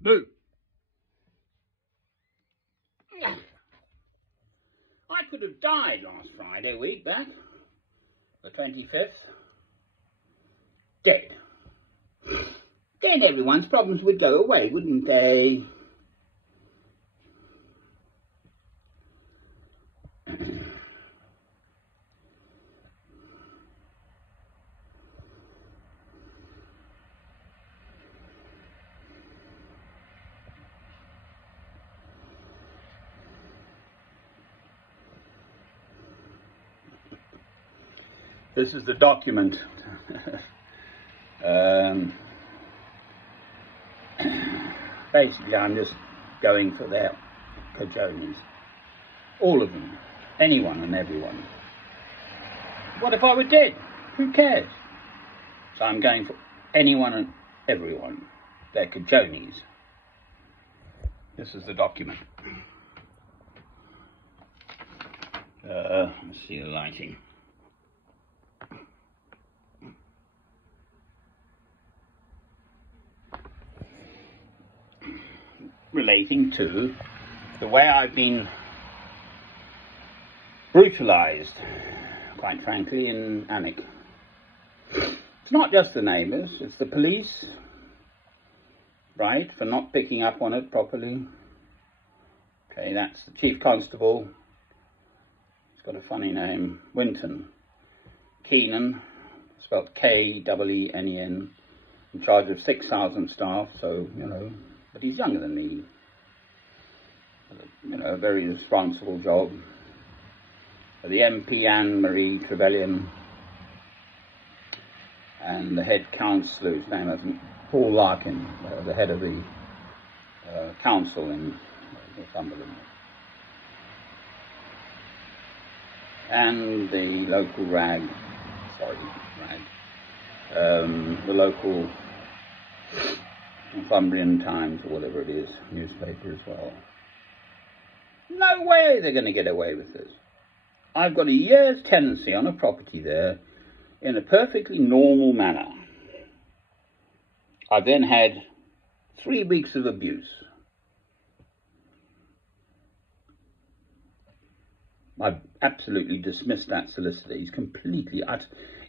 Boo. I could have died last Friday week back, the 25th. Dead. Then everyone's problems would go away, wouldn't they? This is the document. Basically, I'm just going for their cajoles. All of them. Anyone and everyone. What if I were dead? Who cares? So I'm going for anyone and everyone. Their cajoles. This is the document. Let's see the lighting. Relating to the way I've been brutalised, quite frankly, in Alnwick. It's not just the neighbours, it's the police, right, for not picking up on it properly. Okay, that's the Chief Constable. He's got a funny name, Winton. Keenan, spelled K-E-E-N-E-N, in charge of 6,000 staff, so, you know, but he's younger than me. You know, a very responsible job. The MP Anne-Marie Trevelyan and the head councillor, whose name is Paul Larkin, the head of the council in Northumberland. And the local the local Northumbrian Times, or whatever it is, newspaper as well. No way they're going to get away with this. I've got a year's tenancy on a property there in a perfectly normal manner. I've then had 3 weeks of abuse. I've absolutely dismissed that solicitor. He's completely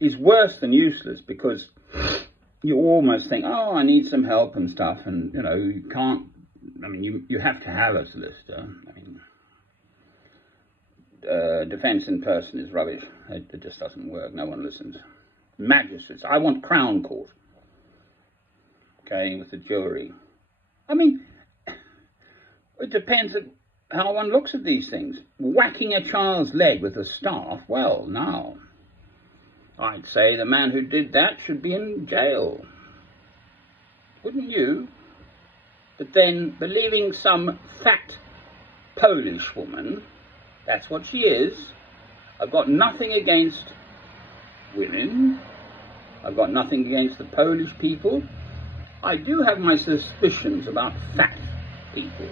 he's worse than useless, because you almost think, oh, I need some help and stuff, and, you know, you can't, I mean, you have to have a solicitor. I mean, defence in person is rubbish. It just doesn't work. No one listens. Magistrates. I want Crown Court. Okay, with the jury. I mean, it depends on how one looks at these things. Whacking a child's leg with a staff, well, now, I'd say the man who did that should be in jail. Wouldn't you? But then, believing some fat Polish woman, that's what she is. I've got nothing against women. I've got nothing against the Polish people. I do have my suspicions about fat people.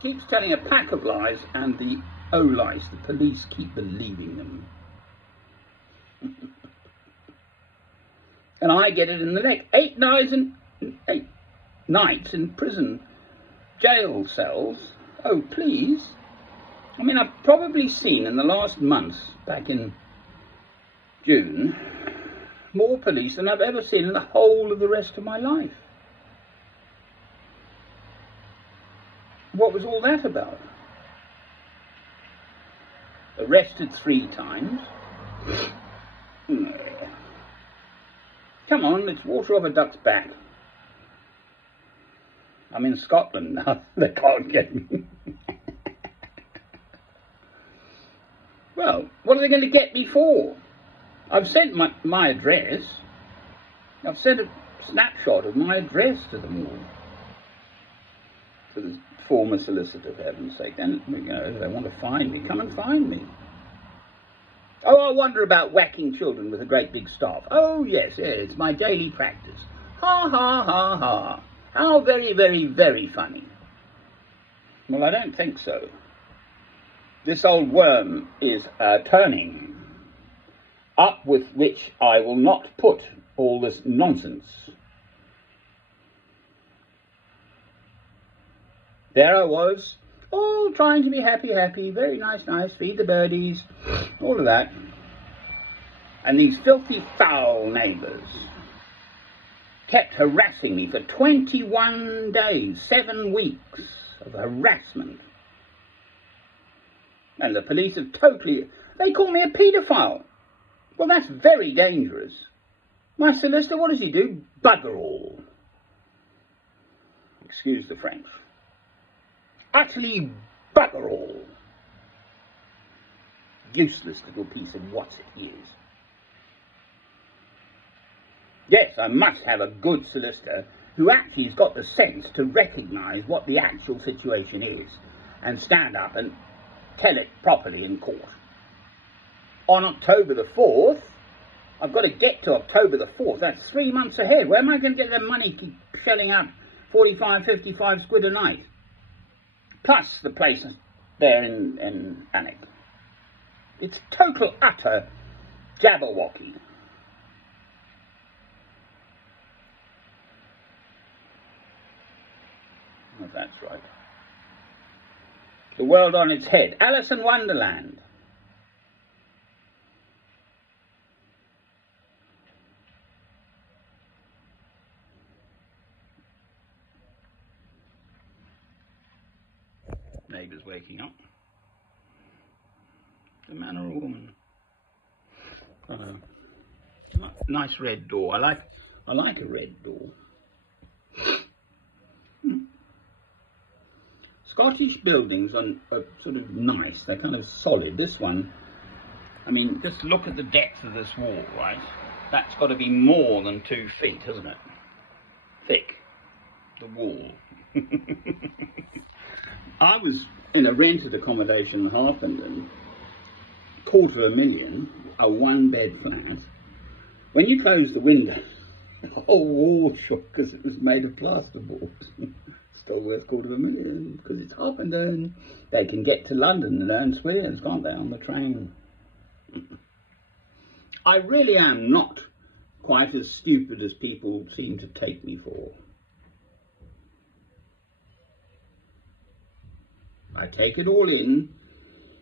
Keeps telling a pack of lies, and the lies, the police keep believing them. And I get it in the neck. 8 nights in prison, jail cells. Oh, please. I mean, I've probably seen in the last month, back in June, more police than I've ever seen in the whole of the rest of my life. What was all that about? Arrested 3 times. Come on, it's water off a duck's back. I'm in Scotland now. They can't get me. Well, what are they going to get me for? I've sent my address. I've sent a snapshot of my address to them all. To the former solicitor, for heaven's sake. Then, you know, if they want to find me, come and find me. Oh, I wonder about whacking children with a great big staff. Oh, yes, it's my daily practice. Ha, ha, ha, ha. How very, very, very funny. Well, I don't think so. This old worm is turning, up with which I will not put all this nonsense. there I was, all trying to be happy, very nice, feed the birdies, all of that. And these filthy, foul neighbours kept harassing me for 21 days, 7 weeks of harassment. And the police have they call me a paedophile. Well, that's very dangerous. My solicitor, what does he do? Bugger all. Excuse the French. Utterly bugger all. Useless little piece of what's it he is. Yes, I must have a good solicitor who actually has got the sense to recognise what the actual situation is and stand up and tell it properly in court. On October the 4th, I've got to get to October the 4th. That's 3 months ahead. Where am I going to get the money keep shelling out 45, 55 quid a night? Plus the place there in Alnwick. It's total, utter jabberwocky. Oh, that's right. The world on its head. Alice in Wonderland. Neighbours waking up. A man or a woman? Nice red door. I like a red door. Scottish buildings are sort of nice. They're kind of solid. This one, I mean, just look at the depth of this wall, right? That's got to be more than 2 feet, hasn't it? Thick. The wall. I was in a rented accommodation in Harpenden, $250,000, a 1-bed flat. When you close the window, the whole wall shook because it was made of plasterboard. Still worth $250,000 because it's Harpenden. They can get to London and earn swears, can't they, on the train? I really am not quite as stupid as people seem to take me for. I take it all in,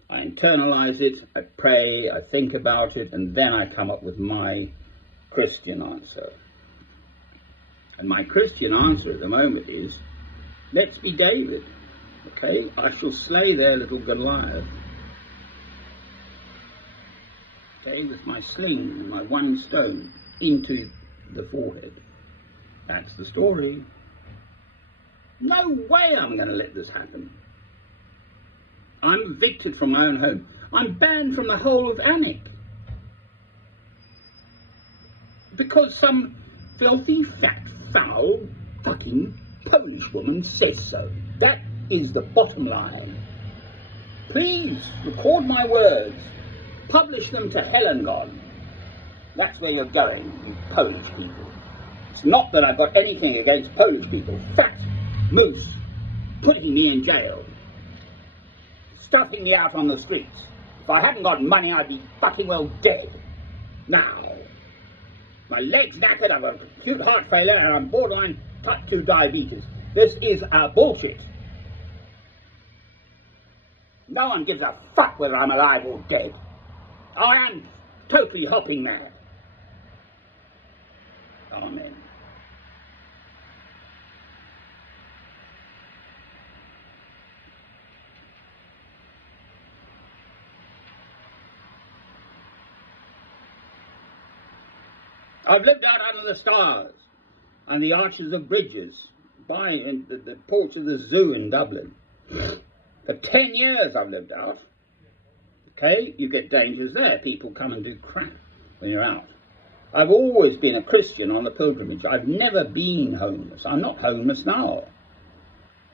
I internalise it, I pray, I think about it, and then I come up with my Christian answer. And my Christian answer at the moment is, let's be David, okay? I shall slay their little Goliath, okay, with my sling and my 1 stone into the forehead. That's the story. No way I'm going to let this happen. I'm evicted from my own home. I'm banned from the whole of Alnwick. Because some filthy, fat, foul, fucking Polish woman says so. That is the bottom line. Please, record my words. Publish them to hell and God. That's where you're going, you Polish people. It's not that I've got anything against Polish people. Fat moose putting me in jail. Stuffing me out on the streets. If I hadn't got money, I'd be fucking well dead. Now, my leg's knackered, I've got acute heart failure, and I'm borderline type 2 diabetes. This is bullshit. No one gives a fuck whether I'm alive or dead. I am totally hopping mad. Amen. I've lived out under the stars and the arches of bridges by the porch of the zoo in Dublin. For 10 years I've lived out. Okay, you get dangers there. People come and do crap when you're out. I've always been a Christian on a pilgrimage. I've never been homeless. I'm not homeless now.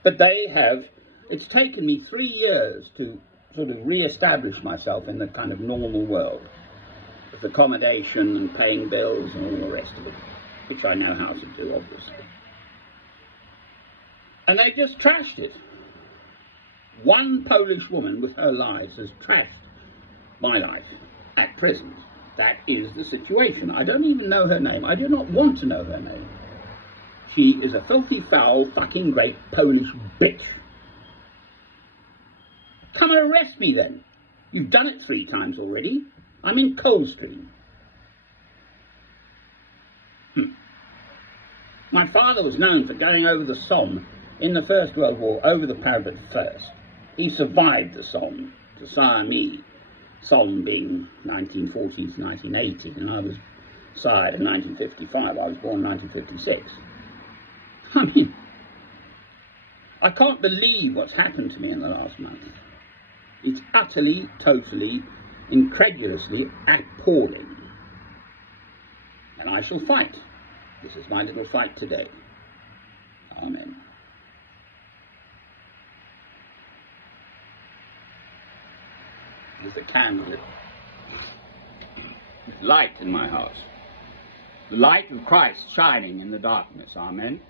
But they have, it's taken me 3 years to sort of re-establish myself in the kind of normal world. With accommodation and paying bills and all the rest of it, which I know how to do, obviously. And they just trashed it. One Polish woman with her lies has trashed my life at present. That is the situation. I don't even know her name. I do not want to know her name. She is a filthy, foul, fucking great Polish bitch. Come and arrest me then. You've done it 3 times already. I'm in Coldstream. My father was known for going over the Somme in the First World War, over the parapet first. He survived the Somme to sire me, Somme being 1940 to 1980, and I was sired in 1955. I was born in 1956. I mean, I can't believe what's happened to me in the last month. It's utterly, totally, incredulously appalling. And I shall fight. This is my little fight today. Amen. There's the candle. Light in my house. The light of Christ shining in the darkness. Amen.